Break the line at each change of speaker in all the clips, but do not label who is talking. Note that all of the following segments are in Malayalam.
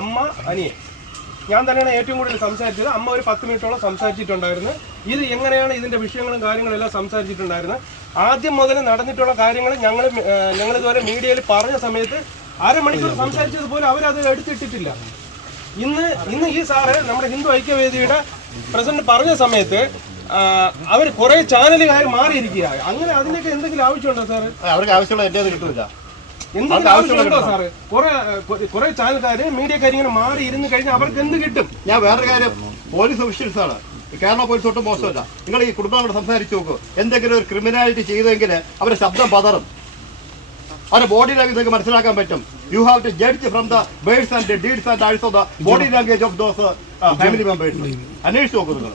അമ്മ അനിയൻ. ഞാൻ തന്നെയാണ് ഏറ്റവും കൂടുതൽ സംസാരിച്ചത്. അമ്മ ഒരു പത്ത് മിനിറ്റോളം സംസാരിച്ചിട്ടുണ്ടായിരുന്നു. ഇത് എങ്ങനെയാണ് ഇതിന്റെ വിഷയങ്ങളും കാര്യങ്ങളും എല്ലാം സംസാരിച്ചിട്ടുണ്ടായിരുന്നത്? ആദ്യം മുതൽ നടന്നിട്ടുള്ള കാര്യങ്ങൾ ഞങ്ങൾ ഞങ്ങൾ ഇതുവരെ മീഡിയയിൽ പറഞ്ഞ സമയത്ത് അരമണിക്കൂർ സംസാരിച്ചത് പോലും അവരത് എടുത്തിട്ടിട്ടില്ല. ഇന്ന് ഇന്ന് ഈ സാറ് നമ്മുടെ ഹിന്ദു ഐക്യവേദിയുടെ പ്രസിഡന്റ് പറഞ്ഞ സമയത്ത് അവർ കുറെ ചാനലുകാർ മാറിയിരിക്കുക അങ്ങനെ അതിനൊക്കെ എന്തെങ്കിലും ആവശ്യമുണ്ടോ സാറ്?
അവർക്ക് ആവശ്യമുള്ള എന്റെ കിട്ടില്ല
എന്തെങ്കിലും ആവശ്യമുണ്ടോ സാറ്. കുറെ കുറെ ചാനൽക്കാര് മീഡിയക്കാർ ഇങ്ങനെ മാറി ഇരുന്ന് കഴിഞ്ഞാൽ അവർക്ക് എന്ത് കിട്ടും?
ഞാൻ വേറൊരു കാര്യം പോലീസ് ഒഫീഷ്യൽസ് ആണ് കേരള പോലീസ് ഒട്ടും മോശമല്ല. നിങ്ങൾ ഈ കുടുംബങ്ങളോട് സംസാരിച്ചു നോക്കൂ. എന്തെങ്കിലും ഒരു ക്രിമിനാലിറ്റി ചെയ്തെങ്കിൽ അവരുടെ ശബ്ദം പതറും. അവരുടെ ബോഡി ലാംഗ്വേജ് നിങ്ങൾക്ക് മനസ്സിലാക്കാൻ പറ്റും. You have to judge from the words and deeds and also the body language of those family members അന്വേഷിച്ച് നോക്കൂ നിങ്ങൾ.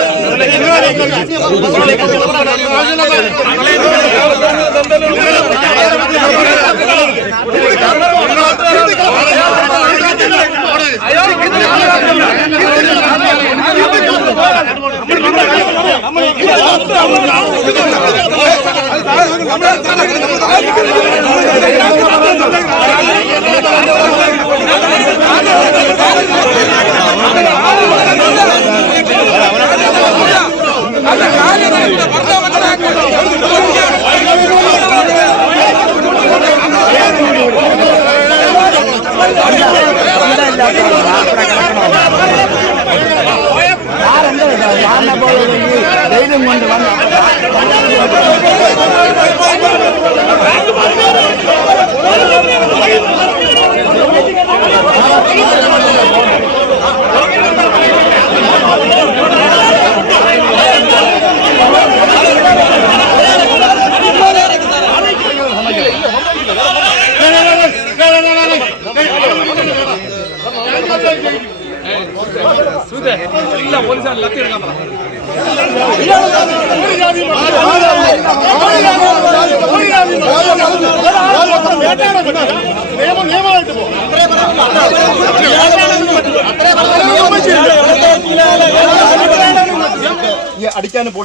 ഈ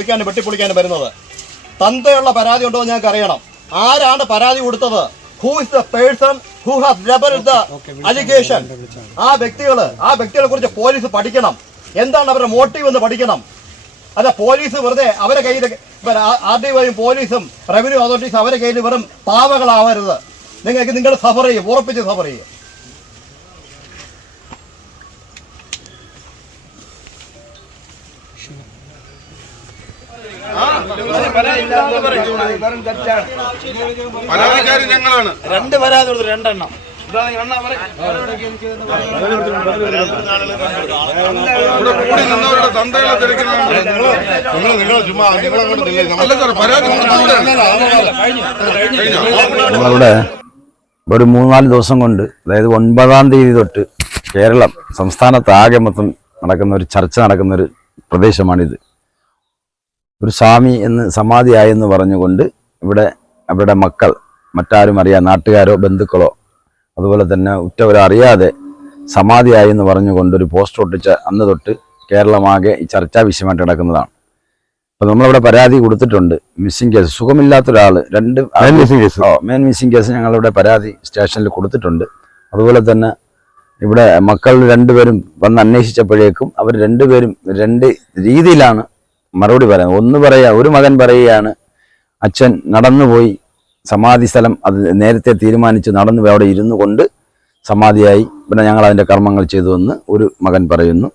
പൊളിക്കാനും വെട്ടിപ്പൊളിക്കാനും വരുന്നത്. തന്തയുള്ള പരാതി ഉണ്ടോ എന്ന് ഞങ്ങൾക്ക് അറിയണം. ആരാണ് പരാതി കൊടുത്തത്? Who is the person who has ലെബൽ the allegation ആ വ്യക്തികൾ ആ വ്യക്തികളെ കുറിച്ച് പോലീസ് പഠിക്കണം. എന്താണ് അവരുടെ മോട്ടീവ് എന്ന് പഠിക്കണം. അല്ല പോലീസ് വെറുതെ അവരെ കയ്യിൽ ആർ ഡി വൈയും പോലീസും റവന്യൂ അതോറിറ്റീസ് അവരെ കയ്യിൽ വെറും പാവകളാവരുത്. നിങ്ങൾക്ക് നിങ്ങൾ സഫർ ചെയ്യും ഉറപ്പിച്ച് സഫർ ചെയ്യും.
പരാതിക്കാര് ഞങ്ങളാണ്.
രണ്ട് പരാതി കൊടുത്തു രണ്ടെണ്ണം.
ഇവിടെ കൂടി നിന്നവരുടെ തന്തകളെ തിരക്കുന്നതാണ്
നിങ്ങൾ നിങ്ങൾ ചുമ്മാ നിങ്ങളങ്ങോട്ട് നില്ലേ
അല്ല സാർ പരാതി കൊടുത്തവിടെ കഴിഞ്ഞോ
നമ്മളിവിടെ ഒരു മൂന്നാൽ ദിവസം കൊണ്ട് അതായത് ഒൻപതാം തീയതി തൊട്ട് കേരളം സംസ്ഥാനത്ത് ആകെ മൊത്തം നടക്കുന്ന ഒരു ചർച്ച നടക്കുന്ന ഒരു പ്രദേശമാണിത്. ഒരു സ്വാമി എന്ന് സമാധിയായെന്ന് പറഞ്ഞുകൊണ്ട് ഇവിടെ അവരുടെ മക്കൾ മറ്റാരും അറിയാ നാട്ടുകാരോ ബന്ധുക്കളോ അതുപോലെ തന്നെ ഉറ്റവരറിയാതെ സമാധിയായി എന്ന് പറഞ്ഞുകൊണ്ട് ഒരു പോസ്റ്റർ ഒട്ടിച്ച അന്ന് തൊട്ട് കേരളമാകെ ഈ ചർച്ചാ വിഷയമായിട്ട് നടക്കുന്നതാണ് അപ്പൊ നമ്മളിവിടെ പരാതി കൊടുത്തിട്ടുണ്ട്. മിസ്സിംഗ് കേസ് സുഖമില്ലാത്ത ഒരാൾ രണ്ട്
മിസ്സിംഗ് കേസ്
ഓ മെയിൻ മിസ്സിംഗ് കേസ് ഞങ്ങളിവിടെ പരാതി സ്റ്റേഷനിൽ കൊടുത്തിട്ടുണ്ട്. അതുപോലെ തന്നെ ഇവിടെ മക്കൾ രണ്ടുപേരും വന്ന് അന്വേഷിച്ചപ്പോഴേക്കും അവർ രണ്ടുപേരും രണ്ട് രീതിയിലാണ് മറുപടി പറയുന്നത് ഒന്ന് പറയുക ഒരു മകൻ പറയുകയാണ് അച്ഛൻ നടന്നുപോയി സമാധി സ്ഥലം അത് നേരത്തെ തീരുമാനിച്ച് നടന്നു അവിടെ ഇരുന്നു കൊണ്ട് സമാധിയായി. പിന്നെ ഞങ്ങൾ അതിന്റെ കർമ്മങ്ങൾ ചെയ്തു എന്ന് ഒരു മകൻ പറയുന്നു.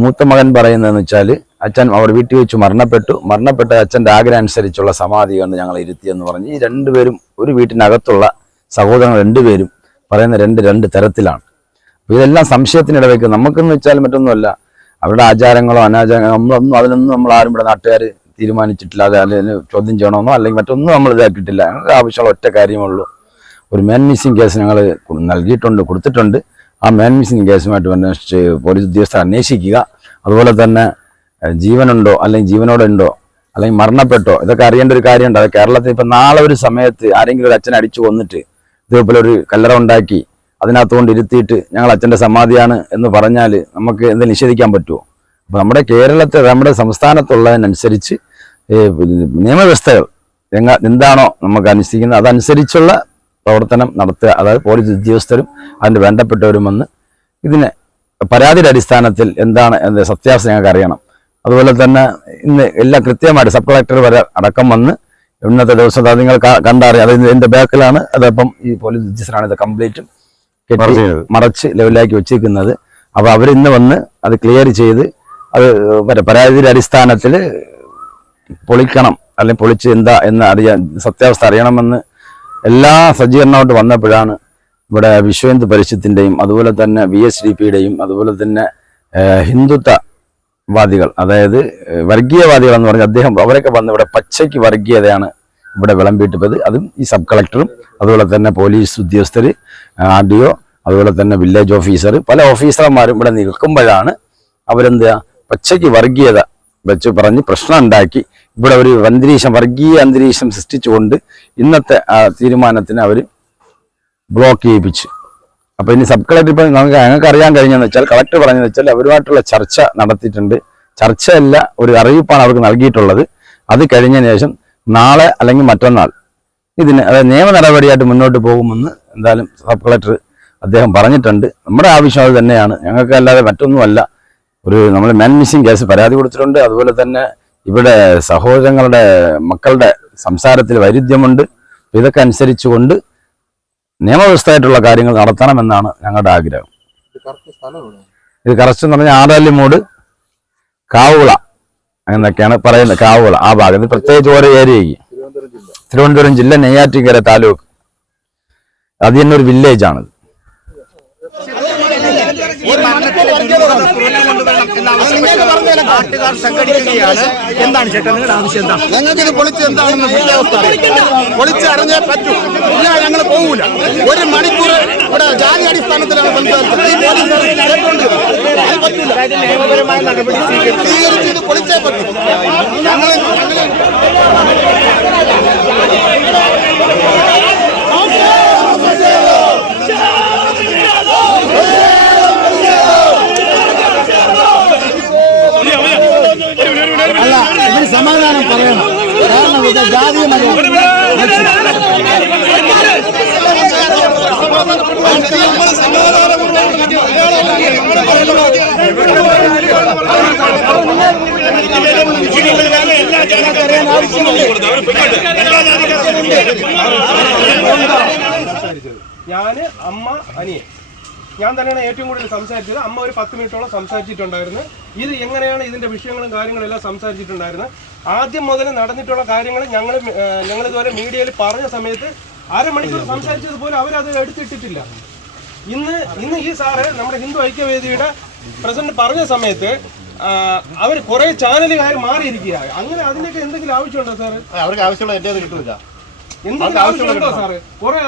മൂത്ത മകൻ പറയുന്നതെന്ന് വെച്ചാൽ അച്ഛൻ അവിടെ വീട്ടിൽ വെച്ച് മരണപ്പെട്ടു. മരണപ്പെട്ട അച്ഛന്റെ ആഗ്രഹം അനുസരിച്ചുള്ള സമാധി കൊണ്ട് ഞങ്ങൾ ഇരുത്തിയെന്ന് പറഞ്ഞ് ഈ രണ്ടുപേരും ഒരു വീട്ടിനകത്തുള്ള സഹോദരങ്ങൾ രണ്ടുപേരും പറയുന്ന രണ്ട് രണ്ട് തരത്തിലാണ്. അപ്പോൾ ഇതെല്ലാം സംശയത്തിനിട വയ്ക്കും നമുക്കെന്ന് വെച്ചാൽ മറ്റൊന്നുമല്ല. അവരുടെ ആചാരങ്ങളോ അനാചാരങ്ങളോ നമ്മളൊന്നും അതിനൊന്നും നമ്മൾ ആരും ഇവിടെ നാട്ടുകാർ തീരുമാനിച്ചിട്ടില്ല അത് അല്ലെങ്കിൽ ചോദ്യം ചെയ്യണമെന്നോ അല്ലെങ്കിൽ മറ്റൊന്നും നമ്മൾ ഇതാക്കിയിട്ടില്ല. ഞങ്ങൾക്ക് ആവശ്യമുള്ള ഒറ്റ കാര്യമേ ഉള്ളൂ ഒരു മാൻ മിസ്സിംഗ് കേസ് ഞങ്ങൾ നൽകിയിട്ടുണ്ട് കൊടുത്തിട്ടുണ്ട്. ആ മാൻ മിസ്സിംഗ് കേസുമായിട്ട് അന്വേഷിച്ച് പോലീസ് ഉദ്യോഗസ്ഥർ അന്വേഷിക്കുക. അതുപോലെ തന്നെ ജീവനുണ്ടോ അല്ലെങ്കിൽ ജീവനോടെ ഉണ്ടോ അല്ലെങ്കിൽ മരണപ്പെട്ടോ ഇതൊക്കെ അറിയേണ്ട ഒരു കാര്യമുണ്ട്. അത് കേരളത്തിൽ ഇപ്പം നാളെ ഒരു സമയത്ത് ആരെങ്കിലും ഒരു അച്ഛൻ അടിച്ചു കൊന്നിട്ട് ഇതേപോലെ ഒരു കല്ലറ ഉണ്ടാക്കി അതിനകത്തുകൊണ്ട് ഇരുത്തിയിട്ട് ഞങ്ങൾ അച്ഛന്റെ സമാധിയാണ് എന്ന് പറഞ്ഞാൽ നമുക്ക് എന്ത് നിഷേധിക്കാൻ പറ്റുമോ അപ്പോൾ നമ്മുടെ കേരളത്തെ നമ്മുടെ സംസ്ഥാനത്തുള്ളതിനനുസരിച്ച് നിയമവ്യവസ്ഥകൾ എങ്ങ എന്താണോ നമുക്ക് അനുസരിക്കുന്നത് അതനുസരിച്ചുള്ള പ്രവർത്തനം നടത്തുക. അതായത് പോലീസ് ഉദ്യോഗസ്ഥരും അതിന്റെ വേണ്ടപ്പെട്ടവരും വന്ന് ഇതിനെ പരാതിയുടെ അടിസ്ഥാനത്തിൽ എന്താണ് എന്ത് സത്യാവസ്ഥ ഞങ്ങൾക്ക് അറിയണം. അതുപോലെ തന്നെ ഇന്ന് എല്ലാം കൃത്യമായിട്ട് സബ് കളക്ടർ വരെ അടക്കം വന്ന് ഇന്നത്തെ ദിവസം അത് നിങ്ങൾ കണ്ടറിയാം. അത് എന്റെ ബാക്കിലാണ്. അതപ്പം ഈ പോലീസ് ഉദ്യോഗസ്ഥരാണ് ഇത് കംപ്ലീറ്റും
മറച്ച് ചെയ്തത്.
മറച്ച് ലെവലാക്കി വെച്ചിരിക്കുന്നത്. അപ്പോൾ അവരിന്ന് വന്ന് അത് ക്ലിയർ ചെയ്ത് അത് പരാതിയുടെ അടിസ്ഥാനത്തിൽ പൊളിക്കണം. അല്ലെങ്കിൽ പൊളിച്ച് എന്താ എന്ന് അറിയാൻ സത്യാവസ്ഥ അറിയണമെന്ന് എല്ലാ സജ്ജീകരണമായിട്ട് വന്നപ്പോഴാണ് ഇവിടെ വിശ്വഹിന്ദു പരിഷത്തിന്റെയും പരിഷത്തിന്റെയും അതുപോലെ തന്നെ വി എസ് ഡി പിയുടെയും അതുപോലെ തന്നെ ഹിന്ദുത്വവാദികൾ അതായത് വർഗീയവാദികൾ എന്ന് പറഞ്ഞാൽ അദ്ദേഹം അവരൊക്കെ വന്ന് ഇവിടെ പച്ചയ്ക്ക് വർഗീയതയാണ് ഇവിടെ വിളമ്പിയിട്ടത്. അതും ഈ സബ് കളക്ടറും അതുപോലെ തന്നെ പോലീസ് ഉദ്യോഗസ്ഥർ ആർ ഡി ഒ അതുപോലെ തന്നെ വില്ലേജ് ഓഫീസർ പല ഓഫീസർമാരും ഇവിടെ നിൽക്കുമ്പോഴാണ് അവരെന്താ പച്ചയ്ക്ക് വർഗീയത വെച്ച് പറഞ്ഞ് പ്രശ്നം ഉണ്ടാക്കി ഇവിടെ ഒരു അന്തരീക്ഷം വർഗീയ അന്തരീക്ഷം സൃഷ്ടിച്ചുകൊണ്ട് ഇന്നത്തെ തീരുമാനത്തിന് അവർ ബ്ലോക്ക് ചെയ്യിപ്പിച്ചു. അപ്പോൾ ഇനി സബ് കളക്ടർ ഇപ്പൊ നമുക്ക് ഞങ്ങൾക്ക് അറിയാൻ കഴിഞ്ഞെന്ന് വെച്ചാൽ കളക്ടർ പറഞ്ഞതെന്ന് വെച്ചാൽ അവരുമായിട്ടുള്ള ചർച്ച നടത്തിയിട്ടുണ്ട്. ചർച്ചയല്ല ഒരു അറിയിപ്പാണ് അവർക്ക് നൽകിയിട്ടുള്ളത്. അത് കഴിഞ്ഞതിന് ശേഷം നാളെ അല്ലെങ്കിൽ മറ്റന്നാൾ ഇതിന് അതായത് നിയമ നടപടിയായിട്ട് മുന്നോട്ട് പോകുമെന്ന് എന്തായാലും സബ് കളക്ടർ അദ്ദേഹം പറഞ്ഞിട്ടുണ്ട്. നമ്മുടെ ആവശ്യം അത് തന്നെയാണ്. ഞങ്ങൾക്ക് അല്ലാതെ മറ്റൊന്നുമല്ല. ഒരു നമ്മൾ മെൻ മിസ്സിംഗ് കേസ് പരാതി കൊടുത്തിട്ടുണ്ട്. അതുപോലെ തന്നെ ഇവിടെ സഹോദരങ്ങളുടെ മക്കളുടെ സംസാരത്തിൽ വൈരുദ്ധ്യമുണ്ട്. ഇതൊക്കെ അനുസരിച്ചുകൊണ്ട് നിയമവ്യവസ്ഥയായിട്ടുള്ള കാര്യങ്ങൾ നടത്തണമെന്നാണ് ഞങ്ങളുടെ ആഗ്രഹം. ഇത് കറക്റ്റ് എന്ന് പറഞ്ഞാൽ ആറാലിമൂട് കാവുള എന്നൊക്കെയാണ് പറയുന്നത്. കാവുള ആ ഭാഗത്ത് പ്രത്യേകിച്ച് ഓരോ ഏരിയയ്ക്ക്. തിരുവനന്തപുരം ജില്ല. നെയ്യാറ്റിക്കര താലൂക്ക്. അത് തന്നെ ഒരു വില്ലേജ് ആണ്.
നാട്ടുകാർ സംഘടിക്കുകയാണ് എന്താണ് ചേട്ടാ നിങ്ങളുടെ ആവശ്യം എന്താ?
ഞങ്ങൾക്ക് ഇത് പൊളിച്ച് എന്താണെന്ന് സത്യാവസ്ഥ അറിയാം പൊളിച്ച് പറ്റൂ. ഇല്ല ഞങ്ങൾ പോകൂല ഒരു മണിക്കൂർ ഇവിടെ ജാതി അടിസ്ഥാനത്തിലാണ് സംസാരിച്ചത്. ഈ പോലീസുകാർ കേട്ടോണ്ടിരുന്നത്. അത് പറ്റൂല.
നിയമപരമായ നടപടി സ്വീകരിച്ചു.
സ്വീകരിച്ച് ഇത് പൊളിച്ചേ പറ്റൂ ഞങ്ങൾ ഞങ്ങൾ
അല്ല ഇതിന് സമാധാനം പറയണം കാരണം ഇത് ജാതിയ
ഞാൻ അമ്മ അനിയൻ. ഞാൻ തന്നെയാണ് ഏറ്റവും കൂടുതൽ സംസാരിച്ചത്. അമ്മ ഒരു പത്ത് മിനിറ്റോളം സംസാരിച്ചിട്ടുണ്ടായിരുന്നു. ഇത് എങ്ങനെയാണ് ഇതിന്റെ വിഷയങ്ങളും കാര്യങ്ങളും എല്ലാം സംസാരിച്ചിട്ടുണ്ടായിരുന്നത്? ആദ്യം മുതൽ നടന്നിട്ടുള്ള കാര്യങ്ങൾ ഞങ്ങൾ ഞങ്ങൾ ഇതുവരെ മീഡിയയിൽ പറഞ്ഞ സമയത്ത് അരമണിക്കൂർ സംസാരിച്ചത് പോലും അവരത് എടുത്തിട്ടിട്ടില്ല. ഇന്ന് ഇന്ന് ഈ സാറ് നമ്മുടെ ഹിന്ദു ഐക്യവേദിയുടെ പ്രസിഡന്റ് പറഞ്ഞ സമയത്ത് അവർ കുറെ ചാനലുകാർ മാറിയിരിക്കുക അങ്ങനെ അതിനൊക്കെ എന്തെങ്കിലും ആവശ്യമുണ്ടോ സാറ്?
അവർക്ക് ആവശ്യമുള്ള എന്റെ കിട്ടൂല.
എന്തെങ്കിലും ആവശ്യമുണ്ടോ സാറ്? കുറെ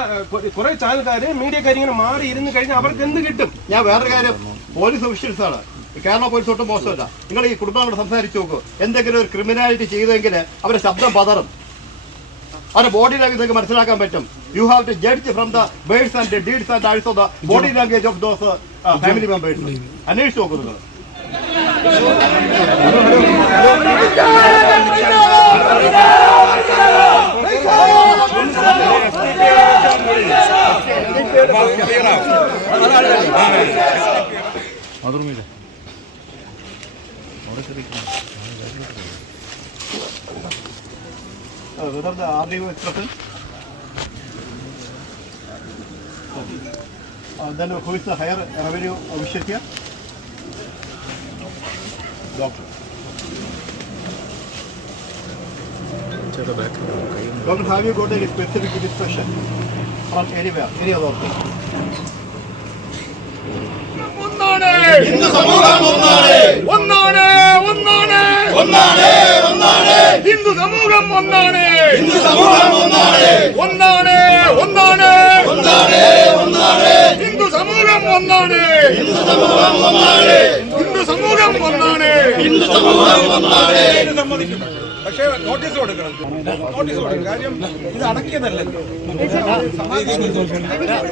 കുറെ ചാനൽക്കാര് മീഡിയക്കാർ ഇങ്ങനെ മാറി ഇരുന്ന് കഴിഞ്ഞാൽ അവർക്ക് എന്ത് കിട്ടും?
ഞാൻ വേറൊരു കാര്യം പോലീസ് ഒഫീഷ്യൽസ് ആണ് കേരള പോലീസ് ഒട്ടും മോശമല്ല. നിങ്ങൾ ഈ കുടുംബങ്ങളോട് സംസാരിച്ചു നോക്കൂ. എന്തെങ്കിലും ഒരു ക്രിമിനാലിറ്റി ചെയ്തെങ്കിൽ അവരുടെ ശബ്ദം പതറും. അവരുടെ ബോഡി ലാംഗ്വേജ് നിങ്ങൾക്ക് മനസ്സിലാക്കാൻ പറ്റും. You have to judge from the words and deeds and also the body language of those family members അന്വേഷിച്ച് നോക്കൂ Mağdur muydu? Kadar da abi bakın. عندنا اخوتنا خيار رابيليو او الشركه Doctor. Doctor, have you got any specific discussion from anywhere, any other thing?
ഒന്നാണ് ഒന്നാണ് ഒന്നാണ് ഒന്നാണ് ഹിന്ദു സമൂഹം ഒന്നാണ് ഹിന്ദു സമൂഹം ഒന്നാണ് ഒന്നാണ് ഒന്നാണ് ഒന്നാണ് ഒന്നാണ് ഹിന്ദു സമൂഹം ഒന്നാണ് ഹിന്ദു സമൂഹം ഒന്നാണ് ഹിന്ദു സമൂഹം ഒന്നാണ് ഹിന്ദു സമൂഹം ഒന്നാണ്
പക്ഷേ നോട്ടീസ് കൊടുക്കണം. നോട്ടീസ് കൊടുക്കണം. കാര്യം ഇത് അടക്കിയതല്ലല്ലോ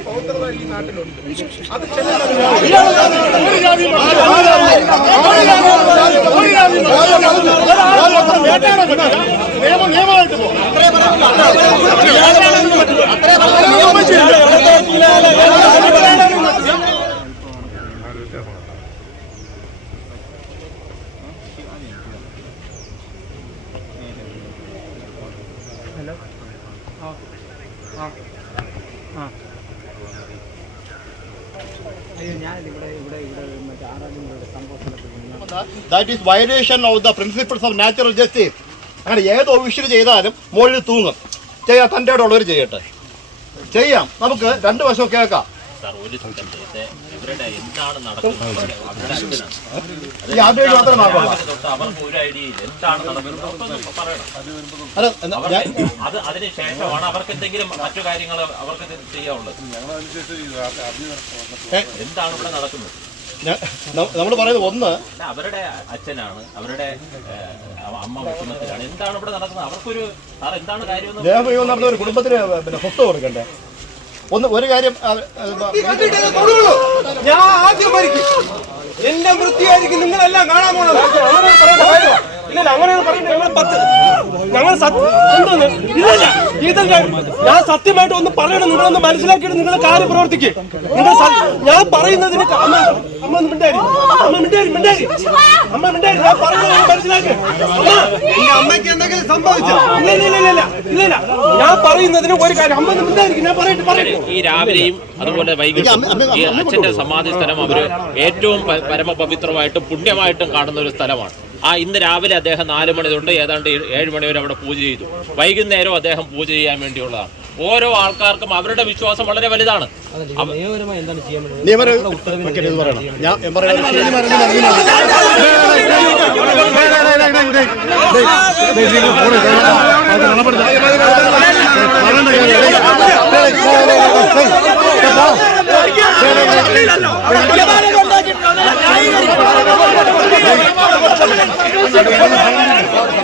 പൗത്രത ഈ നാട്ടിലുണ്ട് അത്
ഒരു ജാതി നിയമം നിയമമായിട്ട് പോകും
that is violation of the principles of natural justice അങ്ങനെ ഏത് ഒഫീഷ്യൽ ചെയ്താലും മുകളിൽ തൂങ്ങും. ചെയ്യാം തന്റെ ഉള്ളവർ ചെയ്യട്ടെ. ചെയ്യാം. നമുക്ക് രണ്ട് വശം കേൾക്കാം.
ഇവരുടെ എന്താണ് നടക്കുന്നത് അവരുടെ
എന്താണ്
നടക്കുന്നത്? അവർക്ക് ഒരു ഐഡിയ ഇല്ല. എന്താണ് നടക്കുന്നത്? അത് അവർക്ക് എന്തെങ്കിലും മറ്റു കാര്യങ്ങൾ അവർക്ക് എന്താണ് ഇവിടെ നടക്കുന്നത്?
നമ്മൾ പറയുന്നത് ഒന്ന്
അല്ല, അവരുടെ അച്ഛനാണ്. അവരുടെ അമ്മ വിഷമത്തിലാണ് എന്താണ് ഇവിടെ നടക്കുന്നത്? അവർക്കൊരു സാർ എന്താണ് കാര്യം
കുടുംബത്തിന് പിന്നെ സ്വത്ത് കൊടുക്കണ്ടേ? ഒന്ന് ഒരു കാര്യം
ഞാൻ ആദ്യം മരിക്കും. എന്റെ വൃത്തിയായിരിക്കും നിങ്ങളെല്ലാം കാണാൻ പോണത്. ഞാൻ സത്യമായിട്ട് ഒന്ന് പറയണം. നിങ്ങളൊന്ന് മനസ്സിലാക്കിയിട്ട് നിങ്ങളുടെ കാര്യം പ്രവർത്തിക്കുക ഞാൻ പറയുന്നതിന് അമ്മ അമ്മ മിണ്ടാരി അമ്മ അമ്മ ഞാൻ പറയുന്നത് മനസ്സിലാക്കി. എന്റെ അമ്മയ്ക്ക് എന്തെങ്കിലും സംഭവിച്ചോ? ഇല്ല ഇല്ല ഇല്ല ഇല്ല ഇല്ല ഇല്ല. ഞാൻ പറയുന്നതിന് ഒരു കാര്യം. അമ്മ മിണ്ടായിരിക്കും ഞാൻ പറയട്ടെ പറയട്ടെ.
ഈ രാവിലെയും അതുപോലെ വൈകിട്ടും ഈ അച്ഛന്റെ സമാധി സ്ഥലം അവർ ഏറ്റവും പരമപവിത്രമായിട്ടും പുണ്യമായിട്ടും കാണുന്ന ഒരു സ്ഥലമാണ്. ആ ഇന്ന് രാവിലെ അദ്ദേഹം നാല് മണി തൊട്ട് ഏതാണ്ട് ഏഴ് മണി വരെ അവിടെ പൂജ ചെയ്തു. വൈകുന്നേരം അദ്ദേഹം പൂജ ചെയ്യാൻ വേണ്ടിയുള്ളതാണ്. ഓരോ ആൾക്കാർക്കും അവരുടെ വിശ്വാസം വളരെ വലുതാണ്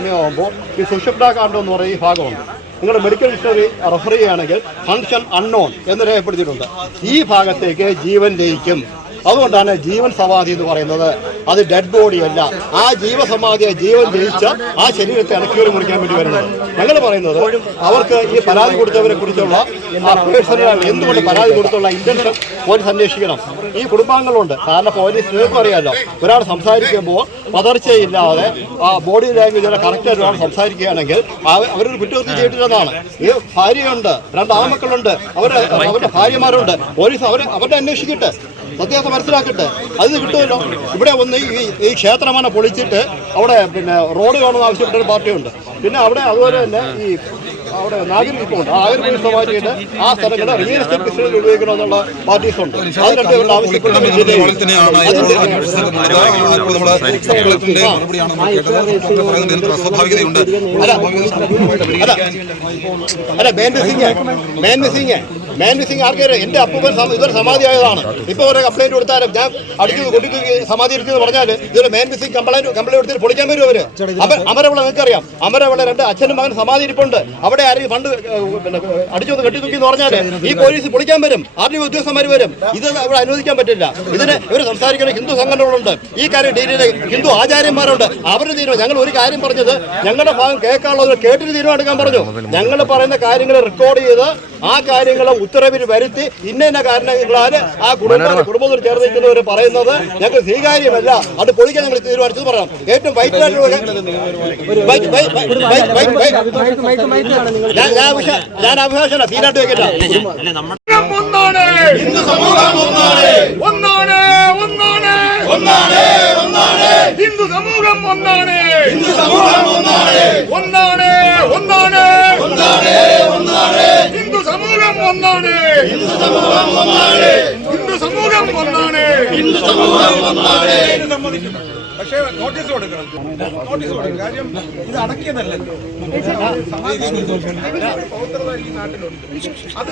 സമയമാകുമ്പോൾ ഈ സുഷുപ്ത കാണ്ഡം എന്ന് പറയുന്ന ഈ ഭാഗമുണ്ട് നിങ്ങളുടെ മെഡിക്കൽ ഹിസ്റ്ററി റെഫർ ചെയ്യുകയാണെങ്കിൽ ഫംഗ്ഷൻ അൺനോൺ എന്ന് രേഖപ്പെടുത്തിയിട്ടുണ്ട്. ഈ ഭാഗത്തേക്ക് ജീവൻ ലയിക്കും. അതുകൊണ്ടാണ് ജീവൻ സമാധി എന്ന് പറയുന്നത്. അത് ഡെഡ് ബോഡി അല്ല. ആ ജീവസമാധിയെ ജീവൻ ജയിച്ച ആ ശരീരത്തെ കീറി മുറിക്കാൻ വേണ്ടി വരുന്നത്. ഞങ്ങൾ പറയുന്നത് അവർക്ക് ഈ പരാതി കൊടുത്തവരെ കുറിച്ചുള്ള എന്തുകൊണ്ട് പരാതി കൊടുത്തുള്ള ഇന്റൻഷൻ പോലീസ് അന്വേഷിക്കണം. ഈ കുടുംബാംഗങ്ങളുണ്ട്. കാരണം പോലീസ് നിങ്ങൾക്ക് അറിയാമല്ലോ ഒരാൾ സംസാരിക്കുമ്പോൾ പതർച്ചയില്ലാതെ ആ ബോഡി ലാംഗ്വേജ് കറക്റ്റായിട്ട് ഒരാൾ സംസാരിക്കുകയാണെങ്കിൽ അവരൊരു കുറ്റകൃത്യം ചെയ്തിട്ടുള്ളതാണ് ഈ ഭാര്യയുണ്ട് രണ്ട് ആമക്കളുണ്ട് അവരുടെ അവരുടെ ഭാര്യമാരുണ്ട്. പോലീസ് അവർ അവരുടെ അന്വേഷിക്കട്ടെ. സത്യാവസ്ഥ മനസ്സിലാക്കട്ടെ. അത് കിട്ടുമല്ലോ ഇവിടെ ഒന്ന് ഈ ഈ ക്ഷേത്രമന പൊളിച്ചിട്ട് അവിടെ പിന്നെ റോഡ് കാണുന്ന ആവശ്യപ്പെട്ട ഒരു പാർട്ടിയുണ്ട്. പിന്നെ അവിടെ അതുപോലെ തന്നെ ഈ അവിടെ നാഗരികമുണ്ട് ആ നാഗരിക സമാജിയുടെ ആ സ്ഥലങ്ങളെ റിയൽ എസ്റ്റേറ്റ് ബിസിനസ് ഉപയോഗിക്കണമെന്നുള്ള പാർട്ടീസ് ഉണ്ട് അത് രണ്ടുപേരുടെ
പറയുന്നത്
അല്ല അല്ല man missing man missing Man Singh ആർക്കറിയാം എന്റെ അപ്പൂപ്പൻ ഇതൊരു സമാധിയായതാണ്. ഇപ്പൊ ഒരു കംപ്ലൈന്റ് കൊടുത്താലും ഞാൻ അടിച്ചു കൊട്ടി സമാധി ഇരിക്കുന്നു പറഞ്ഞാൽ ഇതൊരു മേൻ സിംഗ് കംപ്ലൈന്റ് കംപ്ലൈന്റ് കൊടുത്തിട്ട് പൊളിക്കാൻ വരും അവർ. അമ- അമരവിള നിങ്ങൾക്കറിയാം. അമരവിള രണ്ട് അച്ഛനും മകൻ സമാധി ഇരിപ്പുണ്ട് അവിടെ ആരെയും ഫണ്ട് അടിച്ചു കെട്ടി തൂക്കി എന്ന് പറഞ്ഞാൽ ഈ പോലീസ് പൊളിക്കാൻ വരും. ആർ ഉദ്യോഗസ്ഥന്മാർ വരും. ഇത് ഇവിടെ അനുവദിക്കാൻ പറ്റില്ല. ഇതിന് ഇവർ സംസാരിക്കുന്ന ഹിന്ദു സംഘടനകളുണ്ട്. ഈ കാര്യം ഡീൽ ഹിന്ദു ആചാര്യന്മാരുണ്ട്. അവരുടെ തീരുമാനം ഞങ്ങൾ ഒരു കാര്യം പറഞ്ഞത് ഞങ്ങളുടെ ഭാഗം കേൾക്കാനുള്ളത് കേട്ടിട്ട് തീരുമാനം എടുക്കാൻ പറഞ്ഞു. ഞങ്ങൾ പറയുന്ന കാര്യങ്ങൾ റെക്കോർഡ് ചെയ്ത് ആ കാര്യങ്ങൾ ഉത്തരവിൽ വരുത്തി ഇന്ന ഇന്ന കാരണങ്ങളാൽ ആ കുടുംബ കുടുംബത്തോട് ചേർന്ന് നിൽക്കുന്നവർ പറയുന്നത്. ഞങ്ങൾ സ്വീകാര്യമല്ല. അത് പൊളിക്കാൻ ഞങ്ങൾ തീരുമാനിച്ചത് പറയാം. ഏറ്റവും വൈറ്റ് ഞാൻ അഭിഭാഷണ തീരാട്ട് വെക്കില്ല
ഒന്നാണ്. ഹിന്ദു സമൂഹം ഒന്നാണ്. ഒന്നാണ് ഒന്നാണ്. ഒന്നാണ് ഒന്നാണ്. ഹിന്ദു സമൂഹം ഒന്നാണ്. ഹിന്ദു സമൂഹം ഒന്നാണ്. ഒന്നാണ് ഒന്നാണ്. ഒന്നാണ് ഒന്നാണ്. ഒന്നാണ് ഹിന്ദു സമൂഹം ഒന്നാണ് ഹിന്ദു സമൂഹം ഒന്നാണ് ഹിന്ദു സമൂഹം ഒന്നാണ്
പക്ഷേ നോട്ടീസ് കൊടുക്കണം. നോട്ടീസ് കൊടുക്കണം. കാര്യം ഇത് അടക്കിയതല്ലല്ലോ പൗത്രത ഈ നാട്ടിലുണ്ട് അത്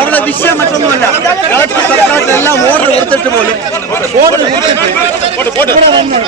അവിടെ വിഷയം മറ്റൊന്നുമല്ല രാഷ്ട്രീയ സർക്കാരിന്റെ എല്ലാം ഓർഡർ കൊടുത്തിട്ട് പോലും ഓർഡർ കൊടുത്തിട്ട് ഇവിടെ വന്ന്